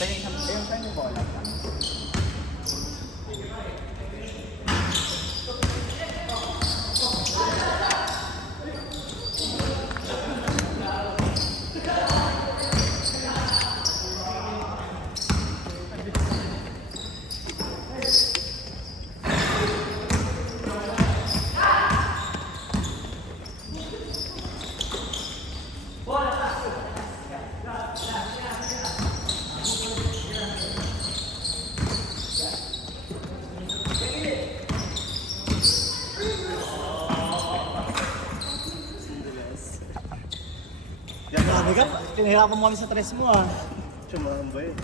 Ayun, saan yung bola? Grabe ka, pinahirapan mo kami sa tres mo ah. Sumahamba yun.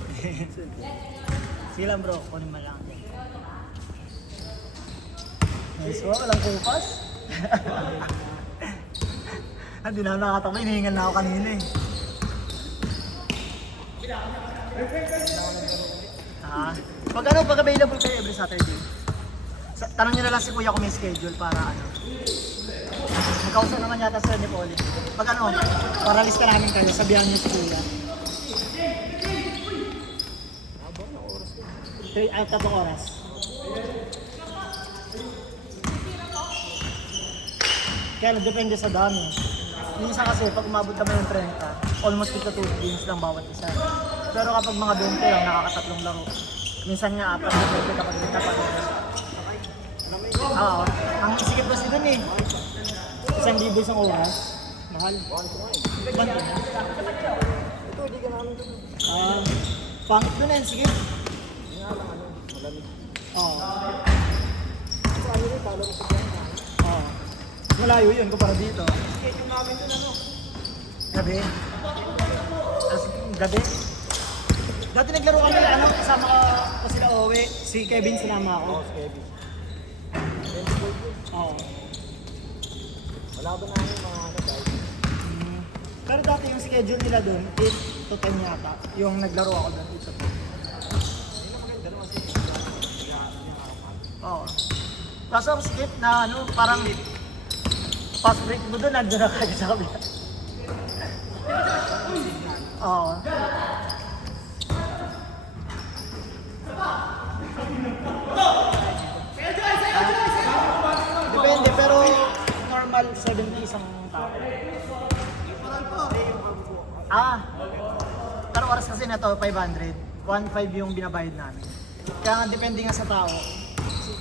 Sige lang bro, kunin mo lang. Nice mo, walang kupas. Hindi na nakatapay, hinihingal na ako kanina eh. Pag available kayo every Saturday, tanong nyo na lang si kuya kung may schedule para ano. Nagkausap naman yata sila ni Pauline. Pag ano, para lista namin kayo, sabihan niyo si kuya. 3 oras. Kaya depende sa dami. Minsan kasi pag umabot kami ng 30, almost 2 games lang bawat isa. Pero kapag mga 20 lang, nakakatatlong laro. Minsan nga 4 na 20 kapag hindi oras. Oo. Ang isikip kasi dun eh. 1,000 isang oras. Mahal. 1 to 9. Ito, hindi ka namin dun. Pangit dun eh, sige. Hindi nga lang malamig. Oo. Ito, ano rin, talo ko sa Bianca. Oo. Malayo yun kumpara dito. Schedule namin dun, ano? Gabi. Gabi. Dati naglaro kami, ano, kasama ko sila Owe. Si Kevin sinama ako. Oo, si Kevin. Oo. Wala ba namin mga ano, guys? Pero dati yung schedule nila doon, 8 to 10 yata. Yung naglaro ako doon, 8 to 10. Hindi na maganda naman si Oo. Kaso ang skip na ano, parang fast break mo doon, nandiyan na kagad sa kabila. Oo. Depende, pero normal 70 isang tao. Pero oras kasi na to 500. 1.5 yung binabayad namin. Kaya nga depende nga sa tao,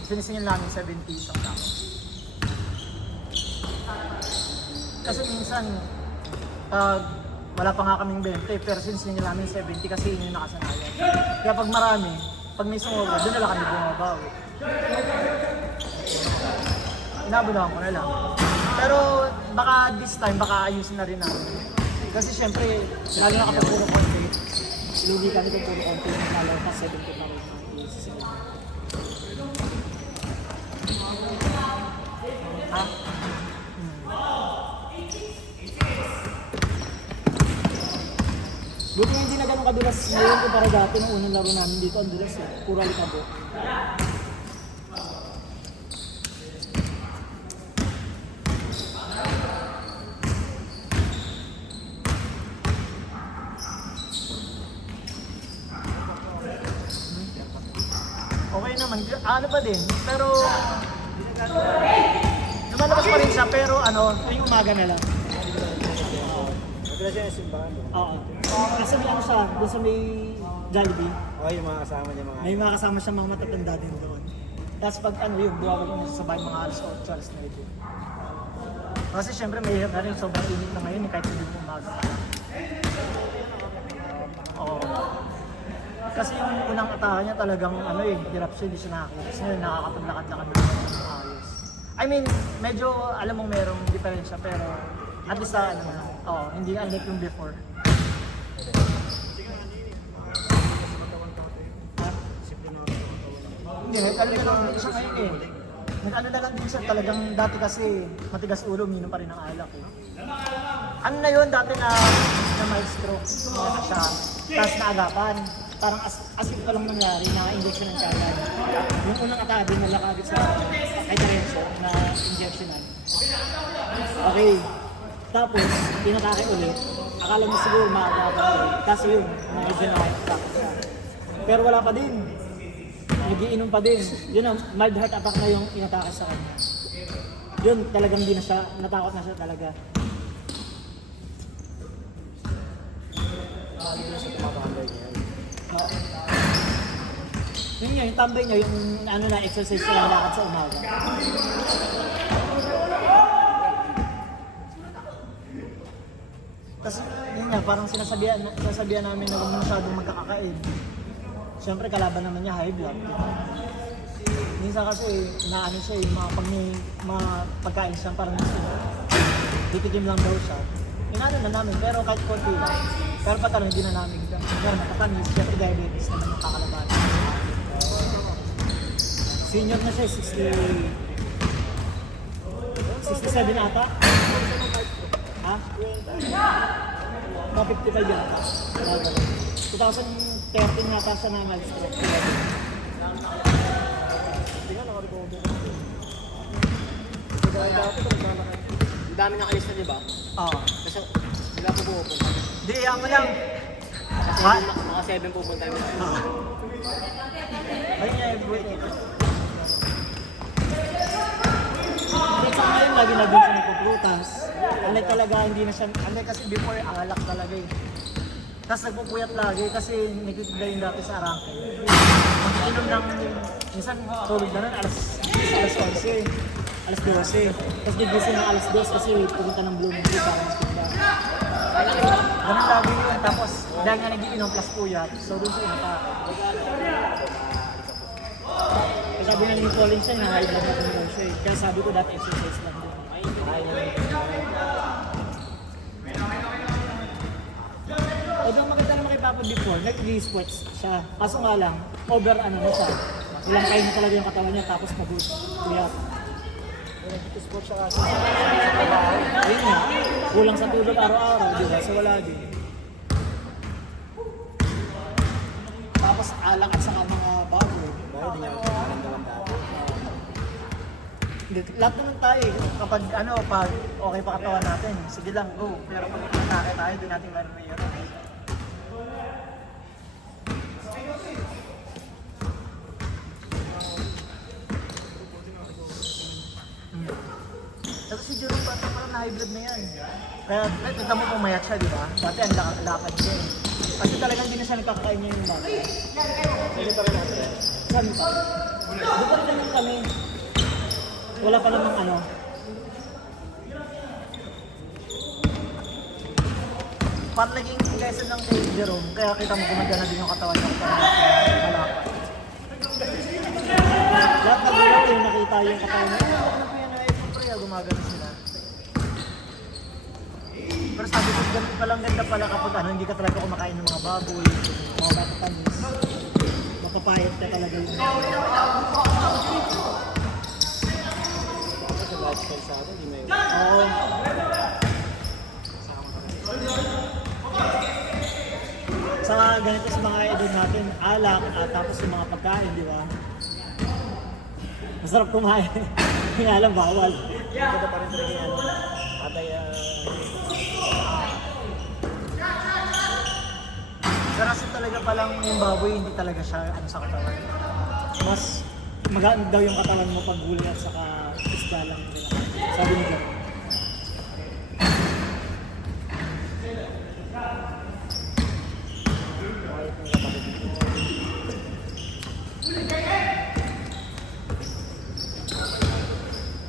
sinisingil namin 70 isang tao. Kasi minsan, pag wala pa nga kaming 20, pero sinisingil namin 70 kasi yun yung nakasanayan. Kaya pag marami, pag may sumobra, doon na lang kami bumabawi. Inabunahan ko na lang. Pero baka this time, baka ayusin na rin namin. Kasi syempre, lalo na kapag puro konti, lugi kami kung puro konti, lalo pa 70 pa rin mga isisingil. Ha? Buti hindi na ganun kadulas ngayon kumpara dati nung unang laro namin dito, ang dulas eh, puro alikabo. Okay naman, ano pa din, pero lumalabas pa rin siya, pero ano, yung umaga na lang. Madalas siya yung simbahan. Oo. Kasi may ano siya, doon sa may Jollibee, Oh, yung mga kasama niya mga... may mga kasama siya mga matatanda din doon. Tapos pag ano yun, buwabag mo sa bahay mga alas 8, alas 9. Kasi syempre may hirap na rin, sobrang init na ngayon, kahit hindi mo umaga. Oo. Kasi yung unang atahan niya talagang ano eh, hirap siya, hindi siya nakakita. Kasi ngayon nakakapaglakad-lakad na ayos. I mean, medyo alam mong merong diferensya pero at least sa ano na, hindi unlike yung before. Hindi, nag-ano na lang din siya ngayon eh. Nag-ano na lang din siya, talagang dati kasi matigas ulo, minum pa rin ng alak eh. Ano na yun, dati na mild stroke, na siya, tapos naagapan. Parang as if pa lang nangyari, naka-injection ng tiyagan. Yung unang atade, nalakagit sa hypertension na injectionan. Okay. Tapos, pinatake ulit. Akala mo siguro makagapan ulit. Kaso yun, medyo nakakita siya. Pero wala pa din. Nagiinom pa din. Yun ang mild heart attack na yung inatake sa kanya. Yun, talagang di na siya, natakot na siya talaga. Lagi na siya tumatambay niya. Oo. Yun nga, yung tambay niya, yung ano na, exercise na lang lakad sa umaga. Tapos, yun nga, parang sinasabihan namin na huwag masyadong magkakakain. Siyempre, kalaban naman niya, high blood. Minsan kasi, naano siya yung mga pagkain siya, parang titikim lang daw siya. Inano na namin, pero kahit konti lang. Pero pag hindi na namin. Pero matatamis, siyempre diabetes naman yung kakalaban. Senior na siya, 67 ata? Ha? 55 yata. 2013 yata siya na mag-stroke. Tingnan, nakarecover ko. Kaya dati kung naglalakad. Ang dami nakalis na, di ba? Oo. Kasi wala po pupunta. Di, yan mo lang. Mga 7 pupunta mo. Ayun niya, everything. Kasi ngayon, lagi na din siya nagpuprutas. Alay talaga, hindi na siya, alay kasi before, alak talaga eh. Tapos nagpupuyat lagi kasi nagtitigla yung dati sa arangke. Mag-inom ng, minsan tulog na nun, alas 11, alas 12. Tapos gigising ng alas 2 kasi pupunta ng Blooming Tree para magtigla. Ganun lagi yun. Tapos dahil nga nag-iinom plus puyat, so doon siya inatake. Kaya sabi nga ni Colin siya, na high blood na daw siya eh. Kaya sabi ko dati exercise lang din. Although makita naman kay Papa before, nag-e-sports siya. Kaso nga lang, over ano na siya. Ilang kain na talaga yung katawan niya tapos puyat. Nag-sport siya kasi. Ayun nga, kulang sa tulog araw-araw, di ba? So wala din. Tapos alak at saka mga bago. Bakit di niya maramdaman dati? Lahat naman tayo eh. Kapag ano, pag okay pa katawan natin, sige lang, go. Pero pag atake tayo, di natin lalo mayroon. Tapos si Jerome bata parang na-high blood na yan. Kaya kita mo pumayat siya, di ba? Dati ang lakad siya eh. Kasi talagang hindi na siya nagkakain niya yung bata. Pwede pa rin natin. Saan pa? Di pa rin naman kami. Wala pa namang ano. Parang naging lesson ng kay Jerome, kaya kita mo gumanda na din yung katawan niya. Malapad. Lahat na bulat yung nakita yung katawan niya. Ano po yan na siyempre gumagano sila. Pero sabi ko, ganun palang ganda pala kapag ano, hindi ka talaga kumakain ng mga baboy, mga matatamis. Mapapayat ka talaga yun. Sa lifestyle sa atin, di may... Oo. Sa ganito sa mga edad natin, alak at tapos yung mga pagkain, di ba? Masarap kumain. Hindi alam, bawal. Ganda pa rin talaga yan. Atay, Pero kasi talaga palang yung baboy, hindi talaga siya ano sa katawan. Mas magaan daw yung katawan mo pag huli at saka isda lang. Sabi ni Jack.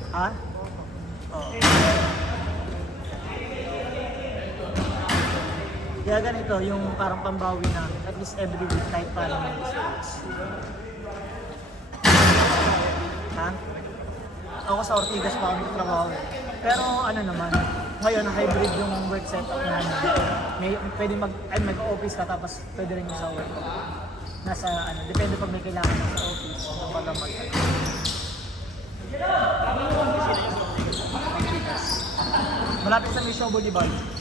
Ha? Oo. Kaya ganito, yung parang pambawi namin, at least every week kahit paano may sports. Ha? Ako sa Ortigas pa ako trabaho. Pero ano naman, ngayon hybrid yung work setup namin. May pwede mag-office ka tapos pwede rin yung sa work. Nasa ano, depende pag may kailangan na sa office. Kapag malapit sa Mission Boulevard.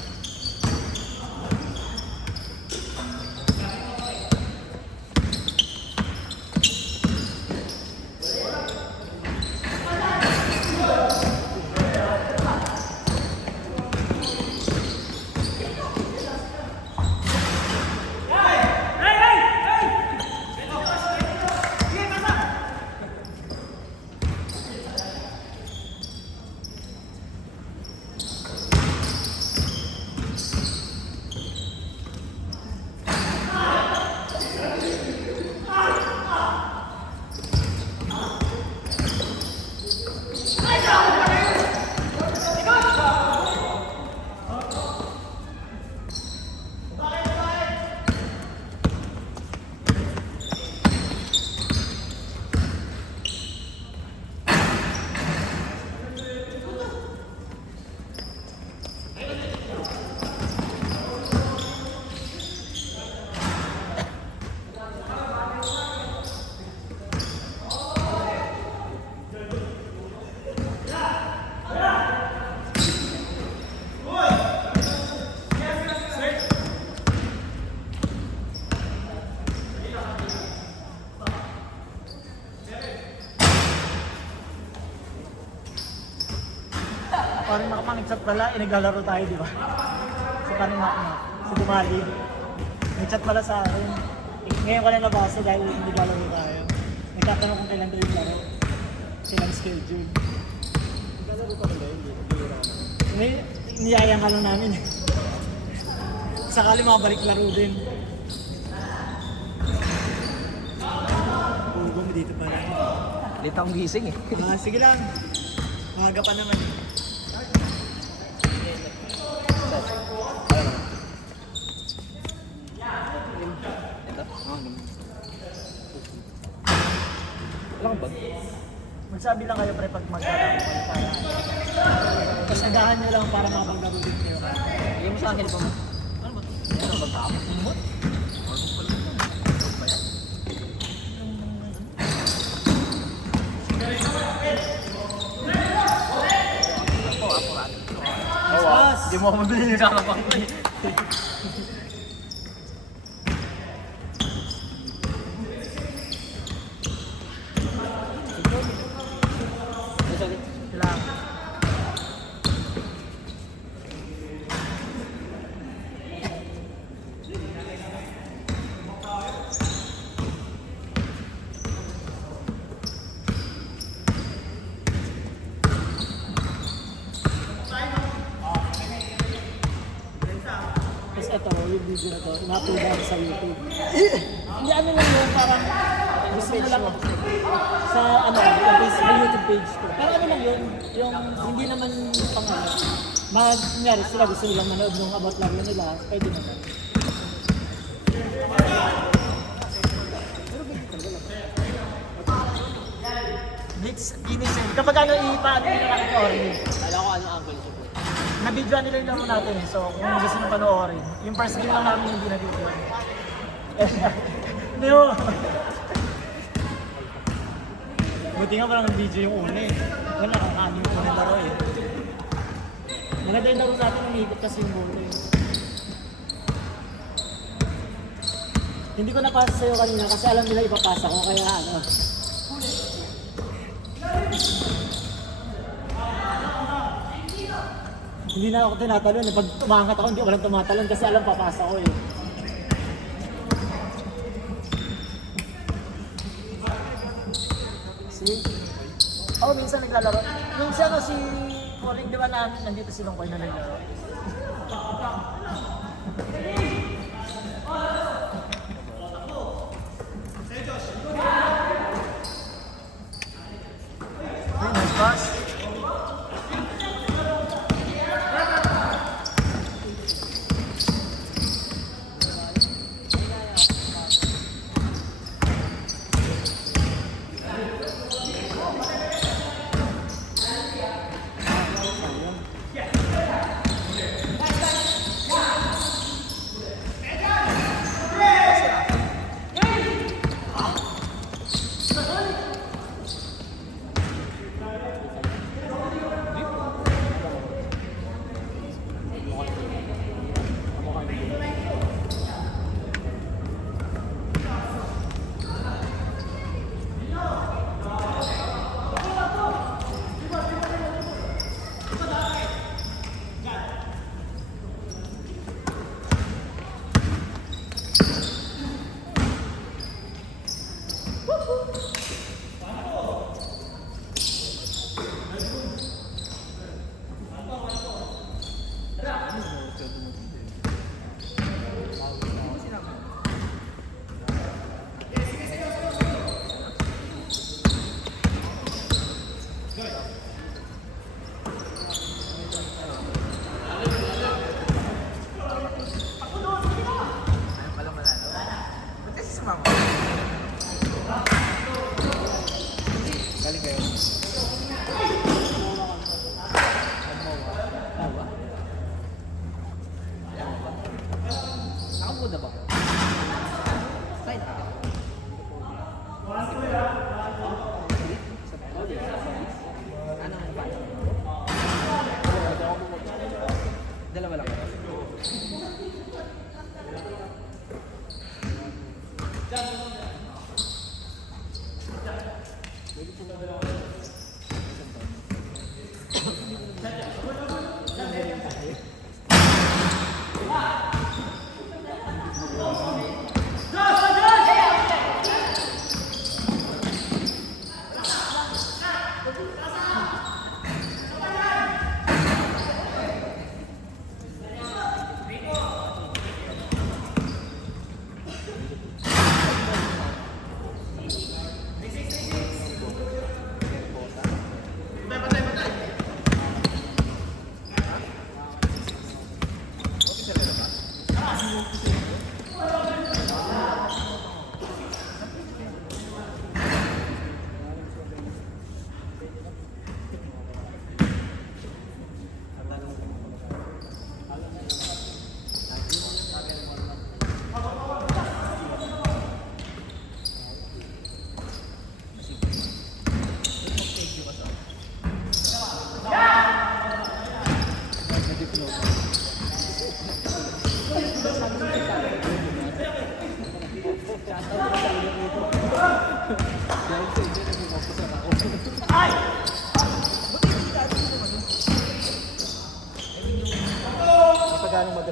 parang nagchat pala, naglalaro tayo, di ba? So parang si Dumali, nagchat pala sa akin. Ngayon ko lang nabasa dahil hindi lalaro tayo. Nagtatanong kung kailan tayo laro. Silang schedule. Naglalaro pa rin hindi bihira na. Niyayang ka lang namin. Sakali makabalik laro din. Pugo mo dito pala. Late akong gising eh. Sige lang. Umaga pa naman. Ito? Wala kang bag? Magsabi lang kayo pre pag maglalaro kayo para. Tapos agahan nyo lang para makapaglaro din kayo. Bigyan mo sa akin pa mo. Ano ba? Ano ba? Tapos mo mo? Hindi mo ako mabili yung kakapang ko eh. Kailangan. Tapos ito, yung video na to, ina-upload ako sa YouTube. Hindi ano lang yun, parang gusto ko lang sa ano, sa YouTube page ko. Parang ano lang yun, yung hindi naman pang ano. Kunyari sila gusto nilang manood ng about laro nila, pwede naman. Blitz, Innocent. Kapag ano, ipaano nila natin orin. Alam ko ano angle ko po. Na-video nila yung laro natin eh. So kung gusto nyo panoorin, yung first game lang namin hindi na-video. Hindi mo. Buti nga parang video yung una eh. Wala kang anim ko na laro eh. Maganda yung laro natin, umikot kasi yung bola eh. Hindi ko napasa sa'yo kanina kasi alam nila ipapasa ko kaya ano. Hindi na ako tinatalon. Pag umangat ako, hindi ko lang tumatalon kasi alam papasa ko eh. See? Oh, minsan naglalaro. Yung si ano, si Colin, di ba namin, nandito si Longkoy na naglalaro. Ay, nice pass. Galing kayo. Nakabuda ba? Side ka. Anong ba? Dalawa lang.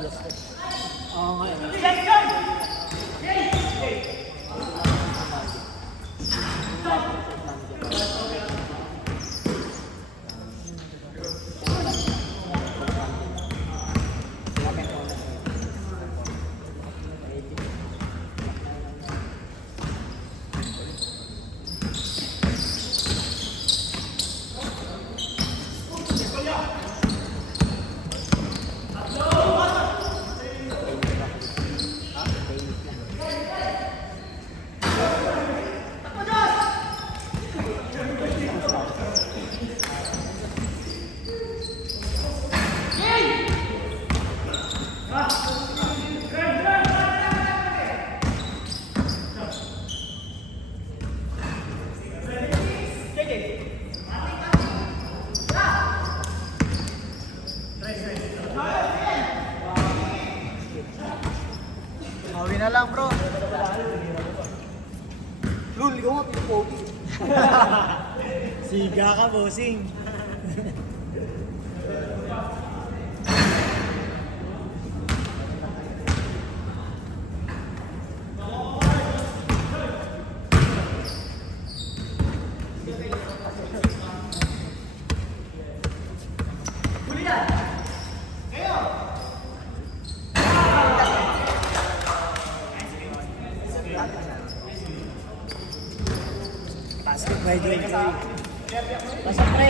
alas 3. Oo nga eh. Bawi na lang bro. Lul, ikaw nga pinupogi. Siga ka bossing. Basket by Joy. Basta pre.